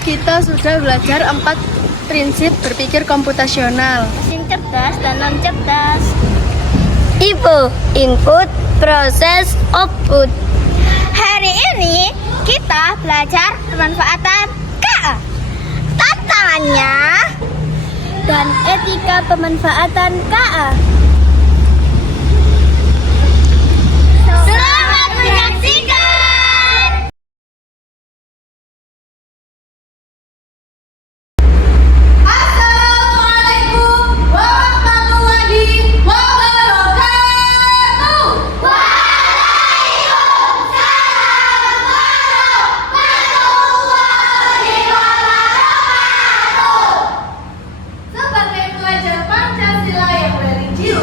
kita sudah belajar 4 prinsip berpikir komputasional. Mesin cerdas dan non cerdas. Info, input, proses, output. Hari ini kita belajar pemanfaatan KA, tantangannya, dan etika pemanfaatan KA. Selamat menyaksikan. Assalamualaikum warahmatullahi wabarakatuh. Waalaikumsalam warahmatullahi wabarakatuh. Sebagai pelajar Pancasila yang religius,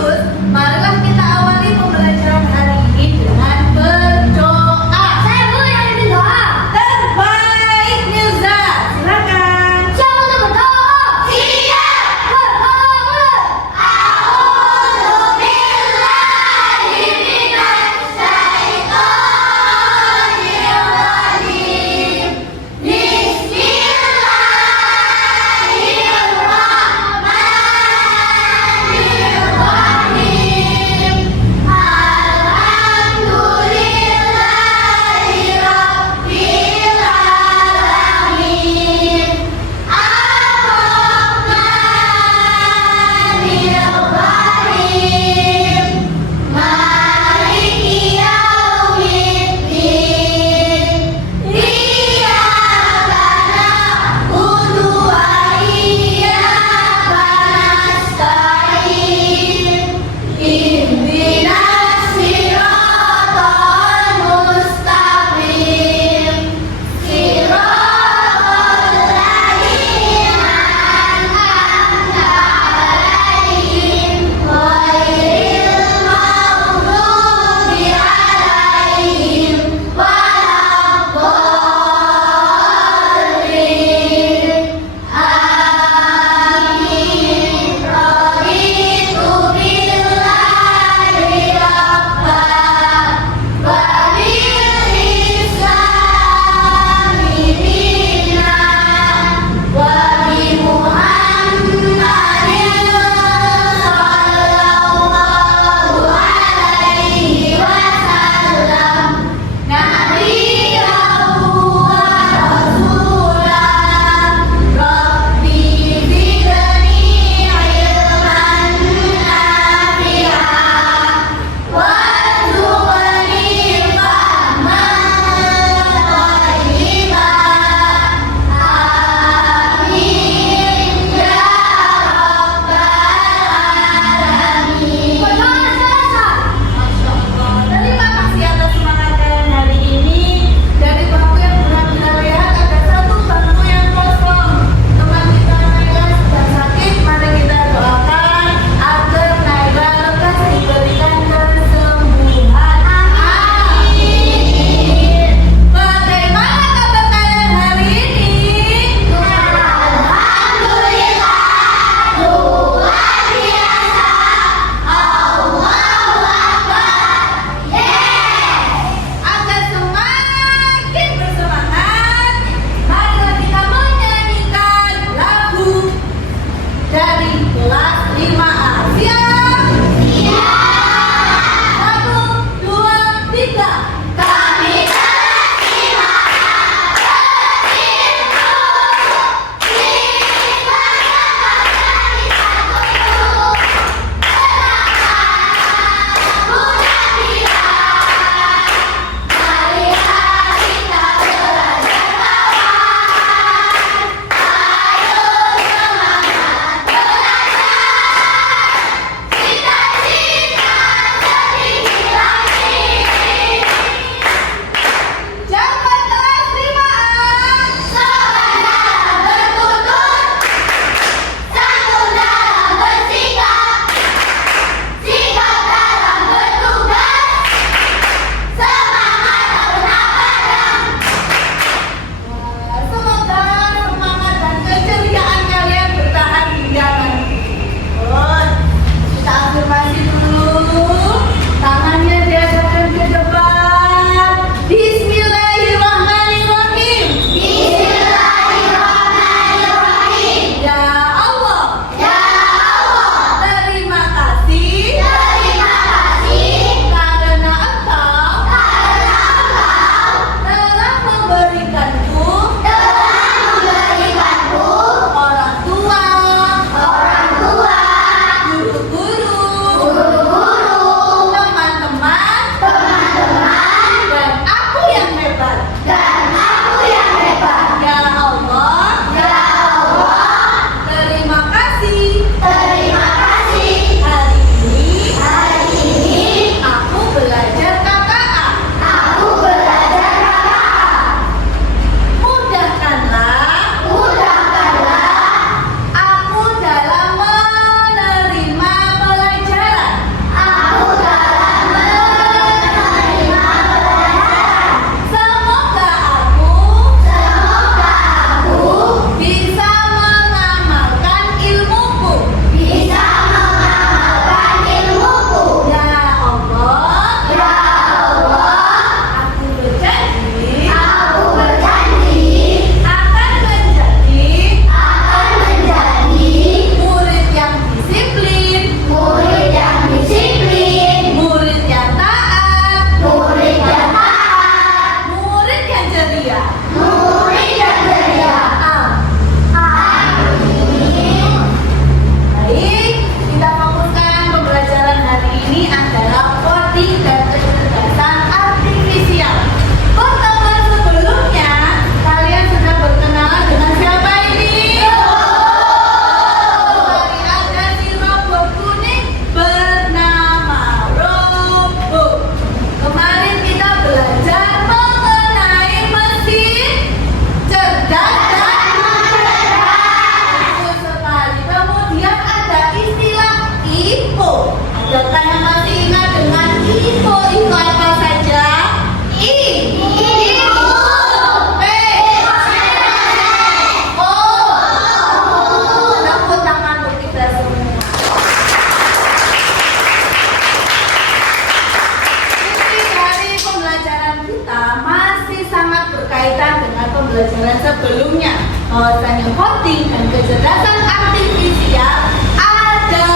pembelajaran sebelumnya bahwasanya voting dan kecerdasan artifisial ada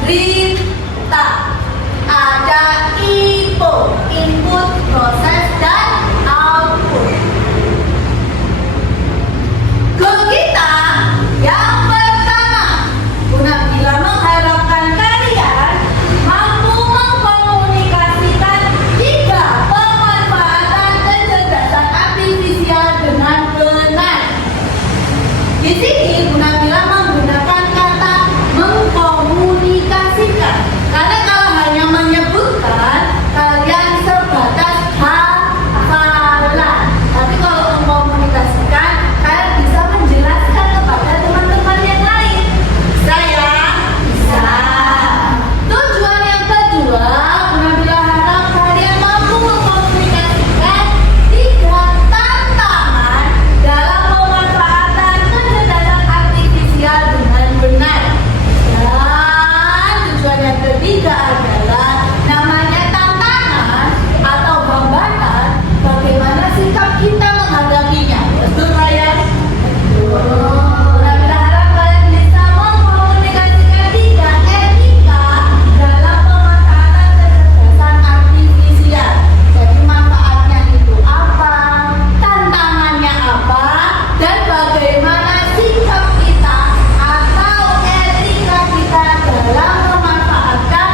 perintah, ada IPO, input, proses, dan output. Goal kita yang pertama, Gunabila mengharapkan kalian mampu mengkomunikasikan 3 pemanfaatan kecerdasan artifisial dengan benar. Di sini Gunabila menggunakan kata mengkomunikasikan, karena kalau hanya menyebutkan kalian sebatas hafalan. Tapi kalau mengkomunikasikan, kalian bisa menjelaskan kepada teman-teman yang lain. Bisa ya? Bisa. Tujuan yang kedua, Gunabila harap kalian mampu mengkomunikasikan 3 tantangan dalam pemanfaatan kecerdasan artifisial dengan benar. Dan tujuan yang ketiga adalah namanya tantangan atau hambatan, bagaimana sikap kita menghadapinya. Betul saya? Gunabila harap kalian bisa mengkomunikasikan 3 etika dalam pemanfaatan kecerdasan artifisial. Jadi manfaatnya itu apa, tantangannya apa, dan bagaimana sikap kita atau etika kita dalam memanfaatkan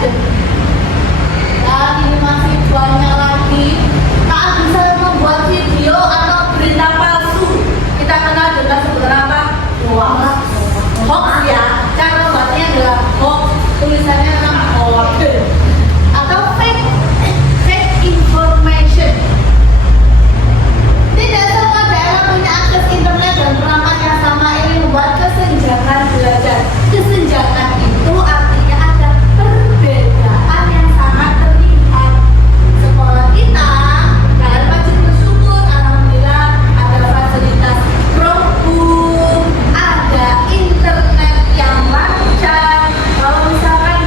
aja. Dan ini masih banyak lagi. Kak bisa membuat video atau berita palsu. Kita kenal dengan sebutan apa? Hoax ya. Cara buatnya adalah hoax. Tulisannya nama hoax atau fake information. Tidak semua daerah punya akses internet dan perangkat yang sama. Ini membuat kesenjangan belajar. Kesenjangan itu artinya ada perbedaan yang sangat terlihat. Sekolah kita, kalian wajib bersyukur, alhamdulillah ada fasilitas Chromebook, ada internet yang lancar. Kalau misalkan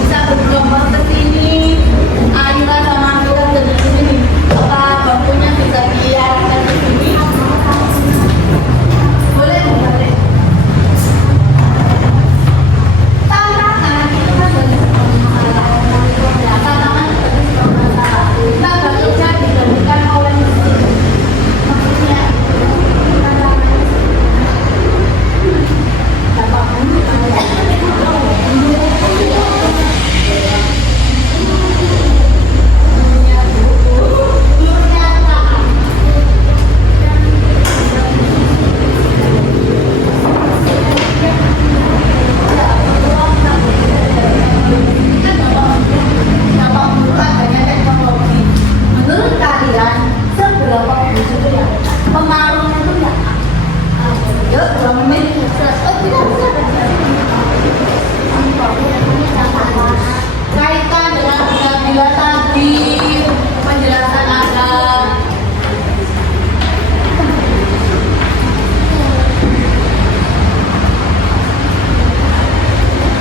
Bisa bergelombang ke sini. Ayla sama Ayla dari sini. Apa bangkunya bisa diarahkan ke sini? Boleh, boleh. Tantangan itu kan banyak masalah. Tantangan itu banyak masalah. Kita bekerja digantikan oleh mesin. Maksudnya tantangan dapat menurut kalian seberapa butuh ya pengaruhnya itu ya? Yuk, 2 menit. Oh, tidak. Kaitan dengan bila tadi penjelasan ada.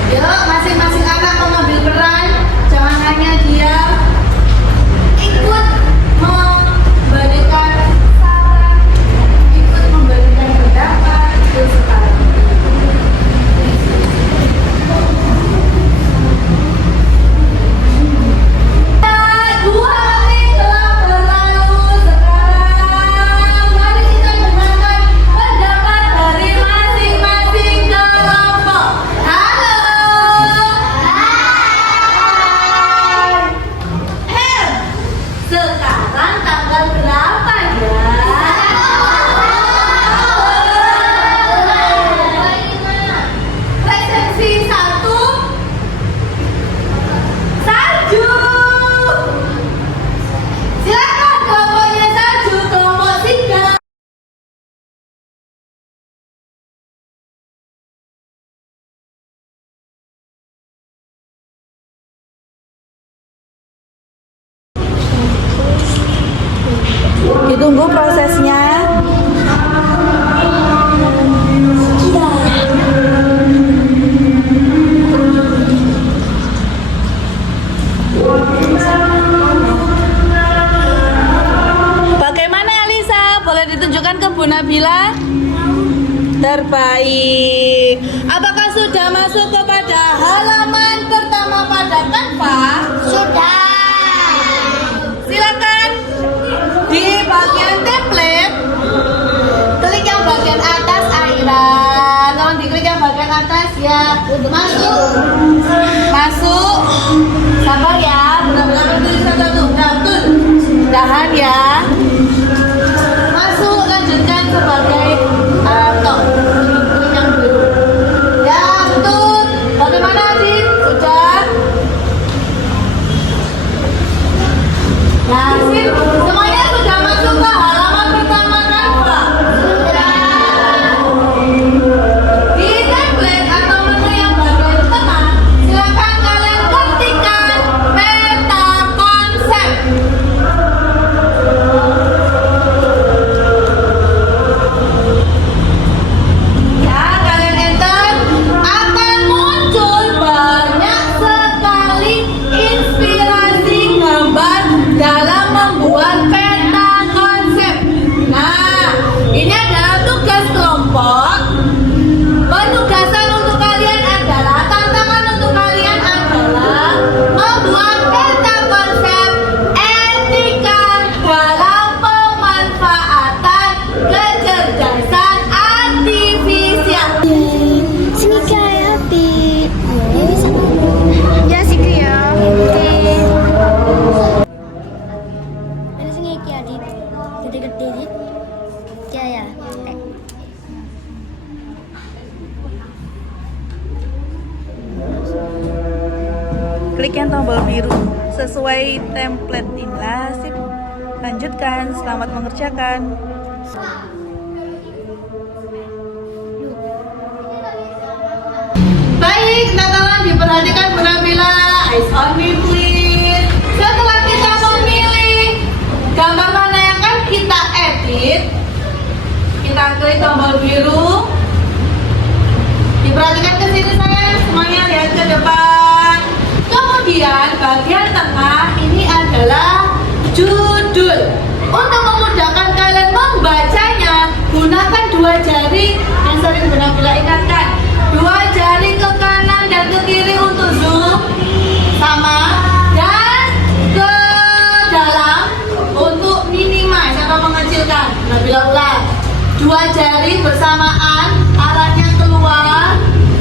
Yuk, masing-masing anak mengambil peran, jangan hanya diam. Ikut memberikan saran, ikut memberikan pendapat itu sekarang. Dua menit telah berlalu sekarang. Mari kita dengarkan pendapat dari masing-masing kelompok. Halo. Sekarang tanggal berapa ya? Resepsi 1 salju. Silakan kelompoknya salju, kelompok 3. Ditunggu prosesnya. Bagaimana Alisa? Boleh ditunjukkan ke Bu Nabila? Terbaik. Apakah sudah masuk kepada halaman pertama pada Canva? Sudah. Silakan di bagian template klik yang bagian atas Aira. Tolong diklik yang bagian atas ya. Masuk. Sabar ya. Benar-benar berdiri satu. Betul. Tahan ya. Masuk. Lanjutkan sebagai klik yang biru. Ya betul. Bagaimana Adit? Sudah. Nah, semuanya sudah masuk ke halaman pertama Canva. Di template atau menu yang bagian tengah, silakan kalian ketikkan peta konsep. Ya, kalian enter, akan muncul banyak sekali inspirasi gambar dalam membuat peta konsep. Nah, ini adalah tugas kelompok. Penugasan untuk kalian adalah, tantangan untuk kalian adalah membuat peta konsep etika dalam pemanfaatan kecerdasan artifisial. Sini kayak Pi. Ya sih ya. Ada sini kayak Adit. Gede-gede Dit. Kayak ya. Klik yang tombol biru sesuai template inilah. Sip. Lanjutkan, selamat mengerjakan. Baik, tolong diperhatikan Bu Nabila. Eyes on me please. Setelah kita memilih gambar mana yang akan kita edit, tombol biru. Diperhatikan ke sini sayang, semuanya lihat ke depan. Kemudian bagian tengah ini adalah judul. Untuk memudahkan kalian membacanya, gunakan dua jari yang sering Bunda Bila ingatkan. Dua jari ke kanan dan ke kiri untuk zoom, sama, dan ke dalam untuk minimize atau mengecilkan. Bunda Bila ulang. Dua jari bersamaan, arahnya keluar.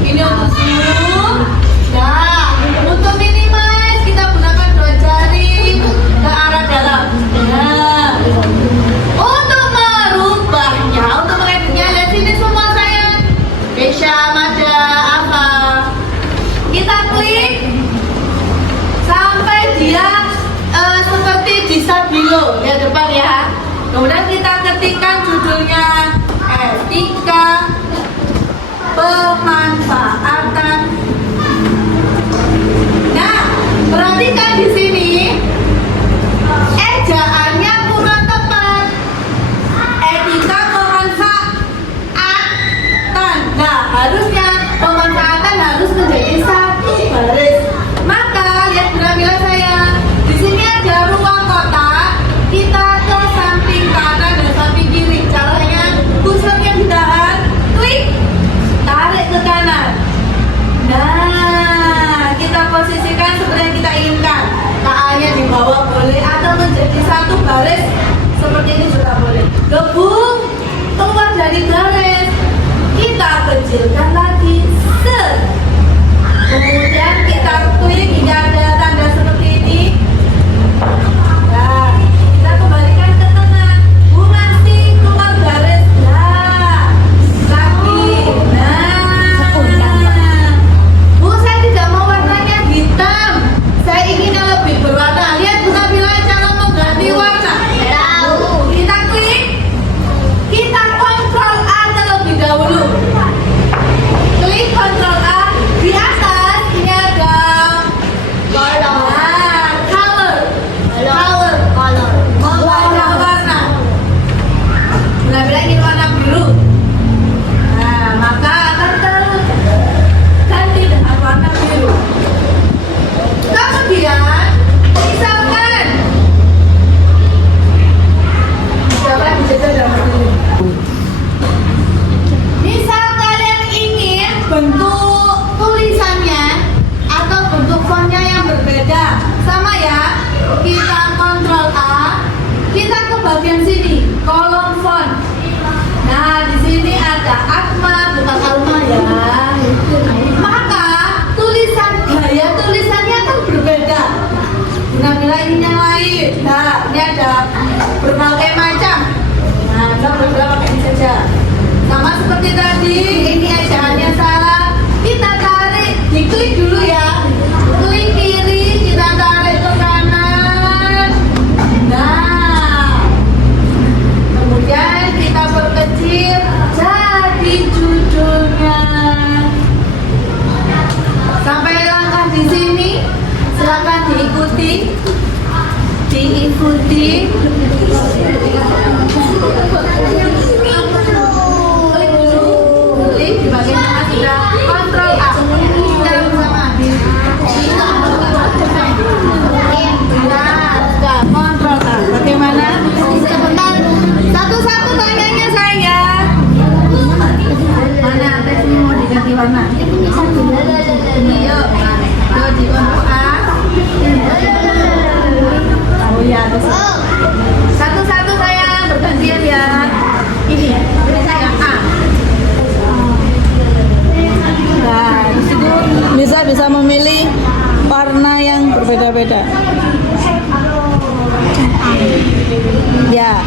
Ini untuk zoom. Nah, untuk minimize kita gunakan dua jari ke arah dalam. Nah, untuk merubahnya, untuk mengeditnya, lihat sini semua sayang. Besha, Mada, apa? Kita klik sampai dia seperti di Stabilo, lihat depan ya. Kemudian kita ketikkan judulnya etika pemanfaatan. Nah, perhatikan di sini ejaannya kurang tepat. Etika pemanfaatan. Nah, harusnya pemanfaatan harus menjadi satu baris. Maka lihat Bunda Bila sayang, di sini ada ruang kotak. Kita ke samping kanan dan samping kiri. Caranya kursornya ditahan, klik, tarik ke kanan. Nah, kita posisikan seperti yang kita inginkan. KA-nya di bawah boleh atau menjadi satu baris seperti ini juga boleh. Gebuk keluar dari garis, kita kecilkan lagi. Set. Kemudian kita klik hingga ada tanda seperti ini. Nah, kita kembalikan ke tengah. Bu masih keluar garis. Nah, lagi. Nah, Bu saya tidak mau warnanya hitam. Saya ingin yang lebih berwarna. Lihat Bunda Bila cara mengganti warna. Kita klik. Kita kontrol A terlebih dahulu. Klik kontrol A. Di atas ini ada color. Warna. Bunda Bila ingin warna biru. Nah, maka akan ganti dengan warna biru. Kemudian, misalkan siapa yang bisa dalam ini? Misal kalian ingin bentuk tulisannya atau bentuk fontnya yang berbeda, sama ya. Kita kontrol A, kita ke bagian sini, kolom font. Nah, di sini ada Akma, bukan Alma ya. Maka gaya tulisannya akan berbeda. Bunda Bila ingin yang lain. Nah, ini ada berbagai macam. Nah, kita berbeda pakai ini saja. Sama seperti tadi, ini ejaannya salah. Kita tarik, diklik dulu ya. Klik kiri, kita tarik ke kanan. Nah, kemudian kita perkecil jadi judulnya. Sampai langkah di sini, silakan diikuti. Klik dulu, klik di bagian tengah sudah kontrol A. Kita bersama sudah kontrol A. Bagaimana? Sebentar, satu-satu tanyanya saya. Mana tes ini mau diganti warna? Ini yuk, di warna A. Oh ya, satu-satu saya bergantian ya. Ini yang A. Nah, di situ bisa memilih warna yang berbeda-beda. Ya,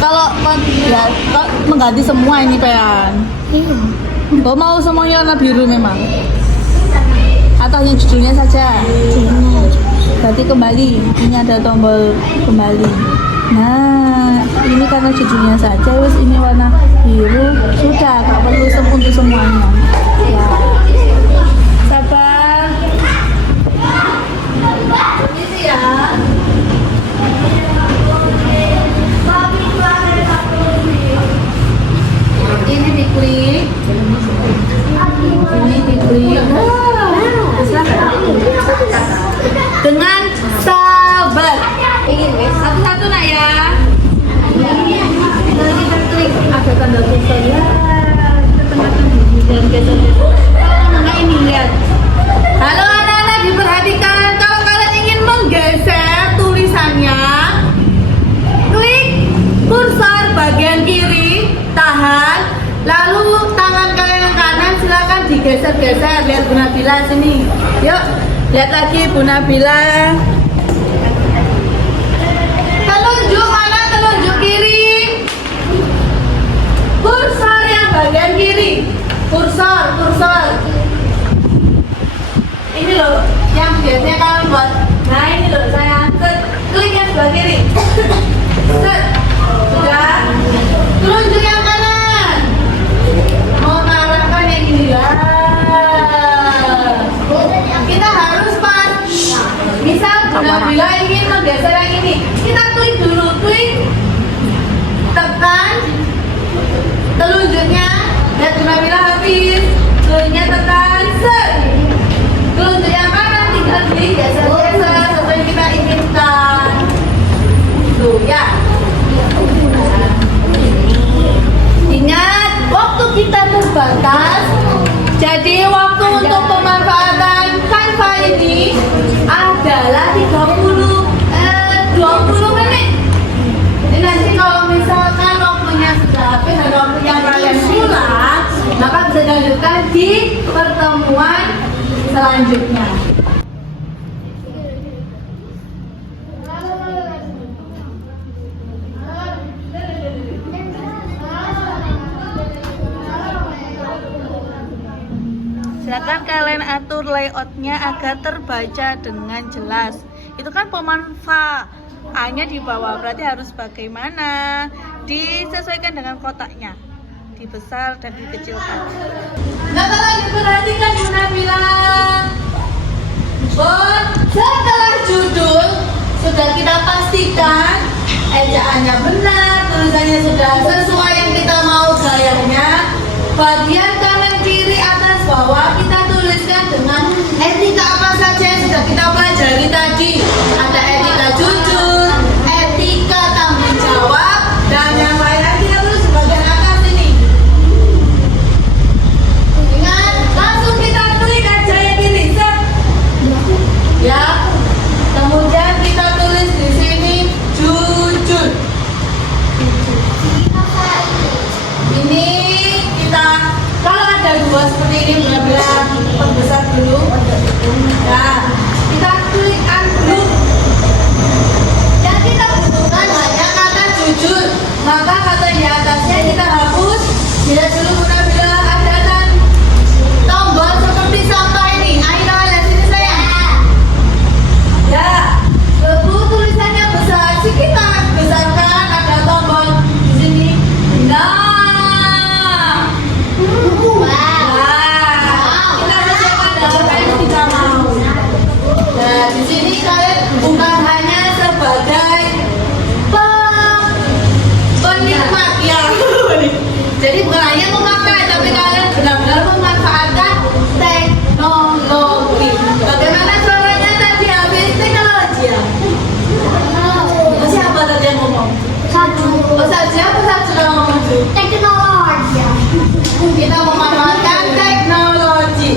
kalau mengganti semua ini Pean. Kau mau semuanya warna biru memang? Atau hanya judulnya saja? Berarti kembali, ini ada tombol kembali. Nah, ini karena judulnya saja, wes ini warna biru, sudah, gak perlu untuk semuanya. Ya, sabar. Permisi ya. tanda kursor ya. Kita tengah-tengah dan geser-geser. Nah ini lihat. Halo anak-anak, diperhatikan kalau kalian ingin menggeser tulisannya, klik kursor bagian kiri, tahan, lalu tangan kalian yang kanan silakan digeser-geser. Lihat Bu Nabila sini. Yuk, lihat lagi Bu Nabila. Telunjuk mana? Telunjuk kiri. Kursor yang bagian kiri. Kursor. Ini loh, yang biasanya kalian buat. Nah ini loh, saya klik yang sebelah kiri. Set. Sudah. Telunjuk yang kanan. Mau mengarahkan yang ini lah. Kita harus pas. Misal bila ingin menggeser yang ini, kita klik dulu, klik. Tekan. Telunjuknya. Lihat bila habis. Telunjuknya tekan. Set. Telunjuk yang kanan tinggal digeser-geser sesuai yang kita inginkan. Tuh ya. Ingat, waktu kita terbatas. Jadi waktu untuk pemanfaatan Canva ini adalah 20 menit. Jadi nanti kalau misalkan waktunya sudah habis dan waktunya kalian pulang, maka bisa dilanjutkan di pertemuan selanjutnya. Silakan kalian atur layoutnya agar terbaca dengan jelas. Itu kan pemanfaatannya di bawah, berarti harus bagaimana? Disesuaikan dengan kotaknya, dibesar dan dikecilkan. Nah, kalau diperhatikan Bu Nabila, setelah judul sudah kita pastikan ejaannya benar, tulisannya sudah sesuai yang kita mau gayanya. Bagian kanan kiri atas bawah kita tuliskan dengan etika apa saja yang sudah kita pelajari tadi. Ada etika jujur, etika tanggung jawab, dan yang lain kita tulis di bagian atas ini. Ingat, langsung kita klik aja yang ini, set. Ya. Kemudian kita tulis di sini jujur. Ini kita kalau ada dua seperti ini benar-benar perbesar dulu. Nah, kita klik ungroup. Yang kita butuhkan hanya kata jujur. Maka kata di atasnya kita hapus. Bila dulu Nabila ada tombol seperti sampah ini. Ayo lihat sini sayang. Ya, lebu tulisannya besar. Sih kita besarkan, ada tombol di sini. Nah. Kita persiapkan dalam yang kita mau. Nah, di sini kalian bukan hanya sebagai penikmat ya. Jadi bukan hanya memakai, tapi kalian benar-benar memanfaatkan teknologi. Bagaimana suaranya tadi habis teknologi ya? Siapa tadi yang ngomong? Saja kalau ngomong tuh? Teknologi. Kita memanfaatkan teknologi.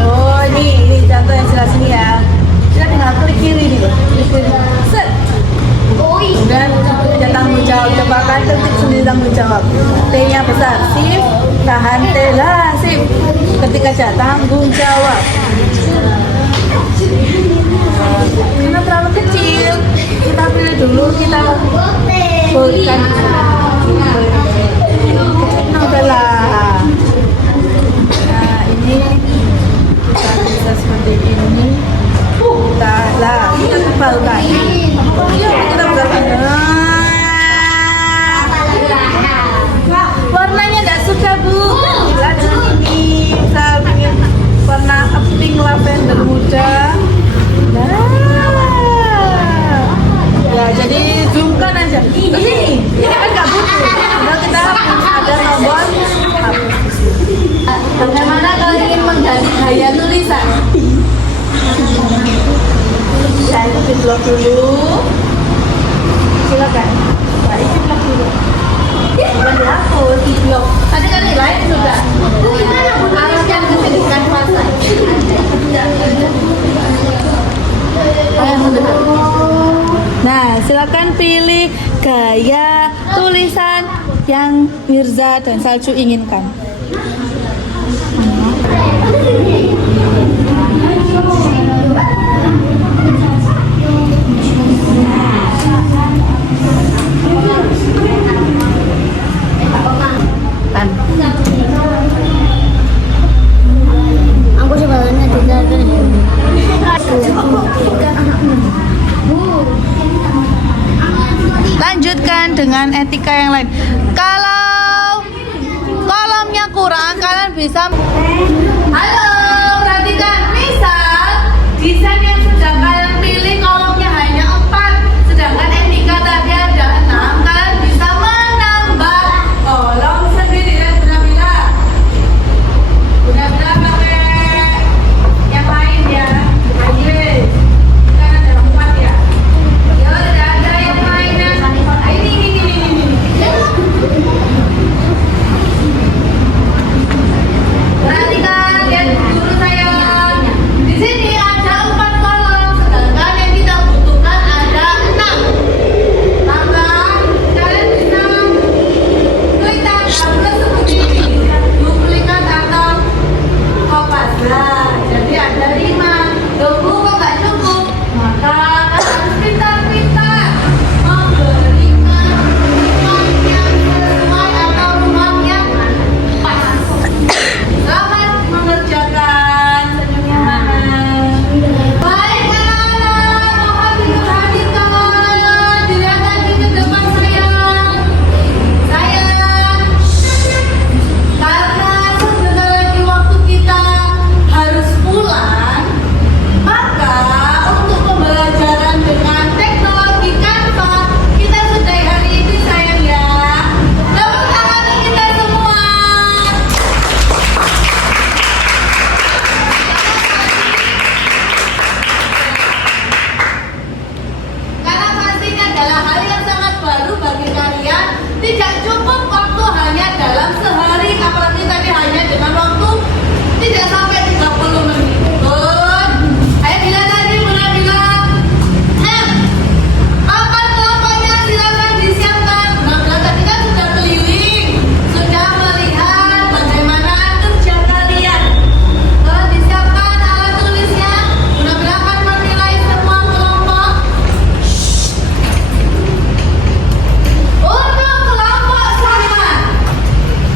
Oh ini contoh yang jelas ini ya. Kita tinggal klik kiri nih, klik kiri. Set. Dan ada tanggung jawab. Coba kan ketik sendiri tanggung jawab. T-nya besar, sip. Tahan T lah, sip. Ketik aja tanggung jawab. Karena terlalu kecil, kita pilih dulu, kita bolehkan. Nah, udahlah. Nah, ini kita bisa seperti ini. Kita tebalkan. Yuk, kita tebalkan. Warnanya enggak suka, Bu. Lanjut ini, misal ingin warna pink lavender muda. Nah, ya jadi zoomkan aja. Terus ini kan nggak butuh. Udah kita hapus, ada tombol hapus. Bagaimana kalau ingin mengganti gaya tulisan? Saya itu di blok dulu. Silakan. Nah, isi blok dulu. ada tulisan yang Mirza dan Salju inginkan. Aku sebenarnya tidak Lanjutkan dengan etika yang lain. Kalau kolomnya kurang, kalian bisa. Halo, perhatikan. Misal desain yang sudah kalian pilih kolomnya hanya 4, sedangkan etika tadi ada 6. Kalian bisa menambah kolom sendiri dan benar-benar pakai yang lain ya. Ayo, kan ada 4 ya. Ya, tidak ada yang lainnya. Ini. Perhatikan, lihat guru sayang. Di sini ada 4 kolom, sedangkan yang kita butuhkan ada 6. Maka kalian bisa klik tabel seperti ini, duplikat atau kopas. Nah, jadi ada 5. Tunggu kok nggak cukup, maka kalian harus pintar-pintar memberikan ruang yang sesuai atau ruang yang pas. Selamat mengerjakan. Senyumnya mana? Baik anak-anak, mohon diperhatikan. Dilihat lagi ke depan sayang. Karena sebentar lagi waktu kita harus pulang, maka untuk pembelajaran dengan teknologi Canva kita sudahi hari ini sayang ya. Tepuk tangan untuk kita semua. Karena pasti ini adalah hal yang sangat baru bagi kalian. Tidak cukup waktu hanya dalam sehari, apalagi tadi hanya dengan waktu tidak sampai 30 menit. Good. Ayo bilang lagi, mulai bilang. Papan kelompoknya silakan disiapkan. Nah, tadi kan sudah keliling, sudah melihat bagaimana kerja kalian. Disiapkan alat tulisnya. Mudah-mudahan akan menilai semua kelompok. Untuk kelompok 5,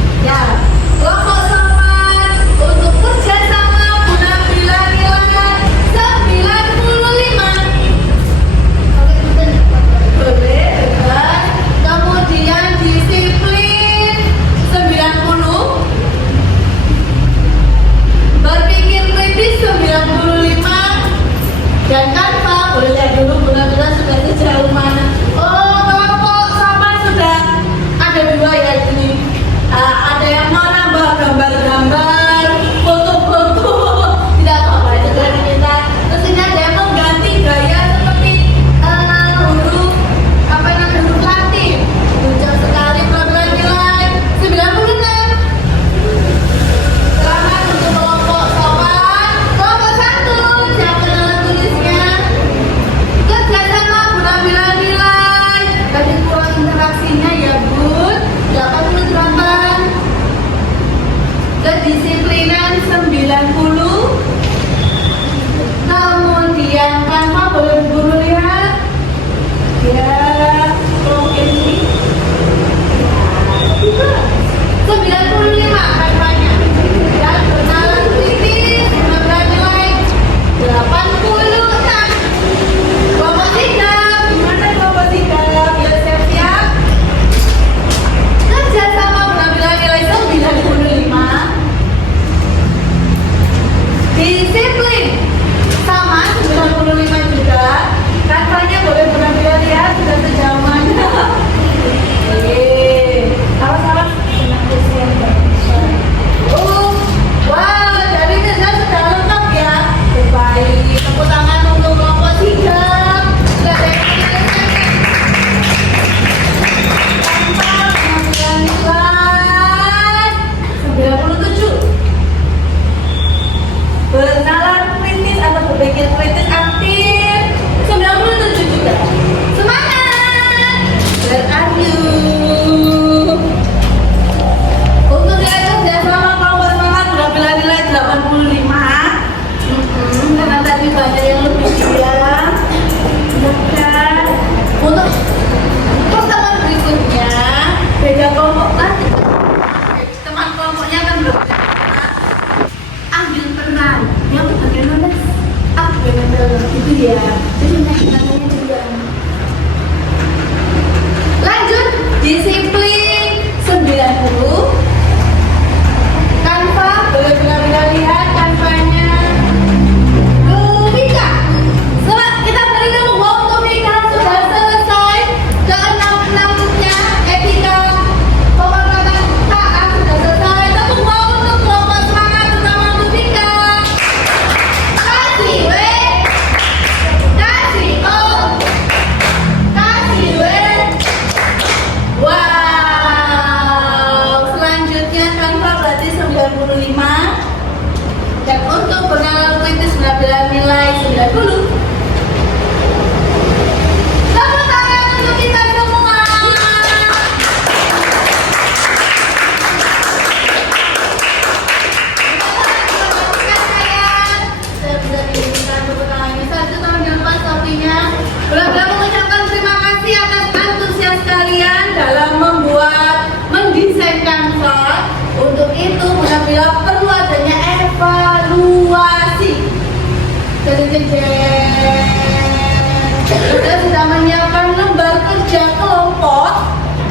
sudah menyiapkan lembar kerja kelompok,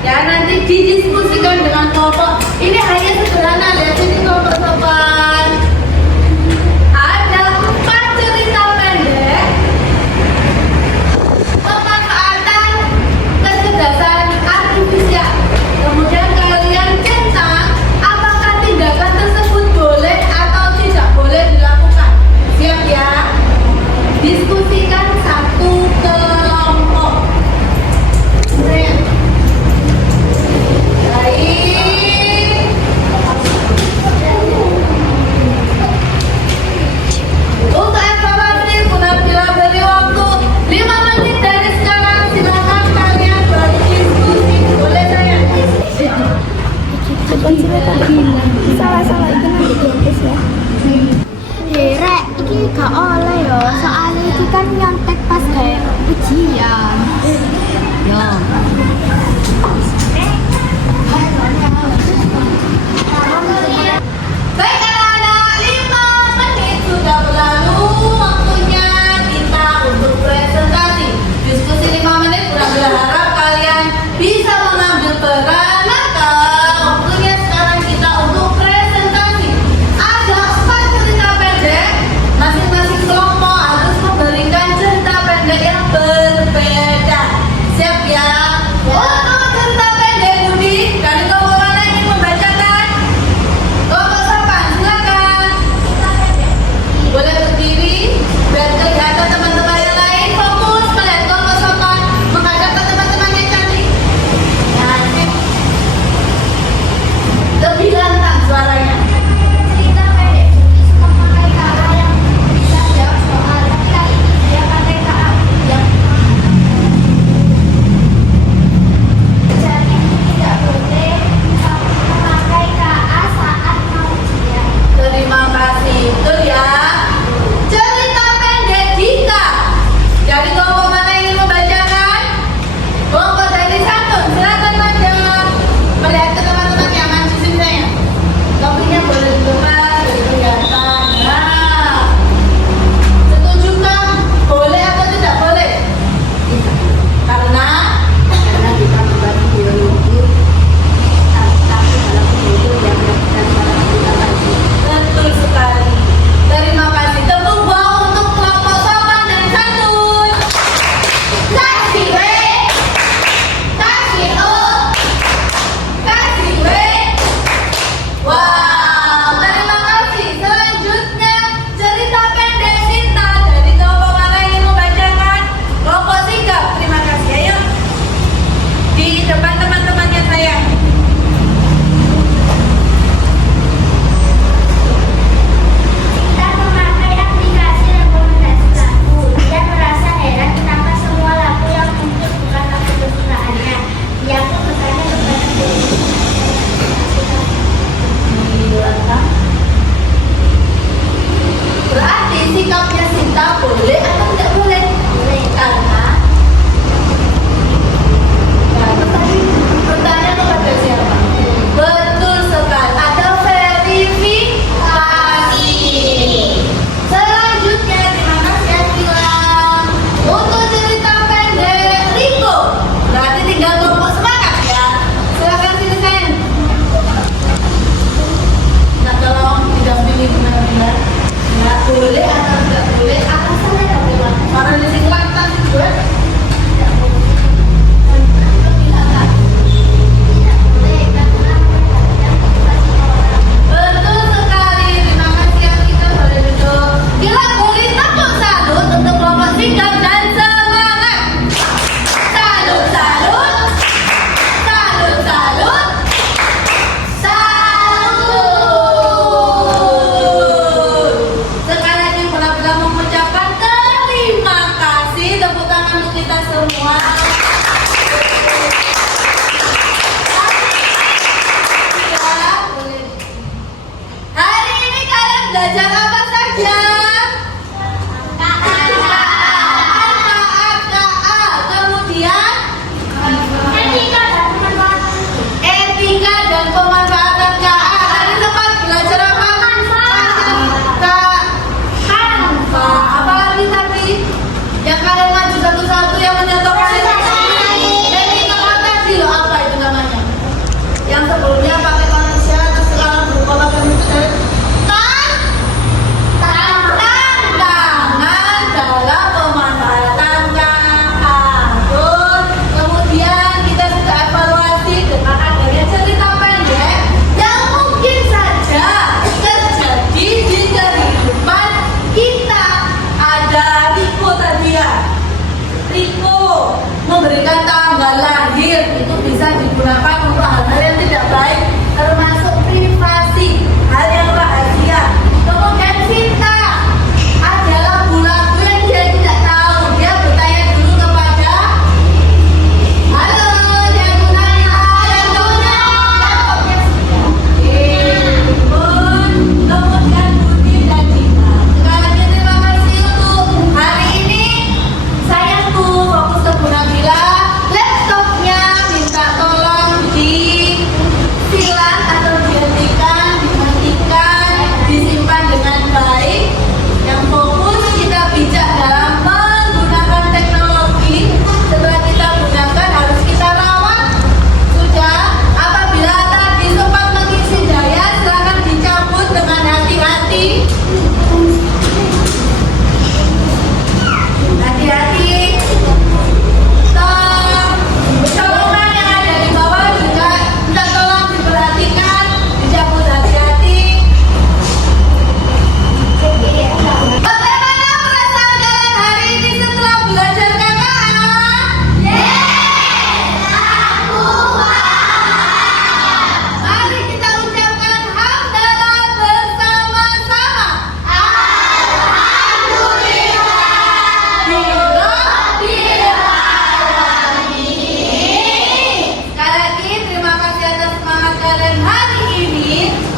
ya nanti didiskusikan dengan kelompok. Ini hanya sederhana, lihat sini sobat-sobat. Ada 4 cerita pendek pemanfaatan kecerdasan artifisial. Kemudian kalian centang apakah tindakan tersebut boleh atau tidak boleh dilakukan. Siap ya? Diskusikan satu kelompok.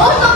Untuk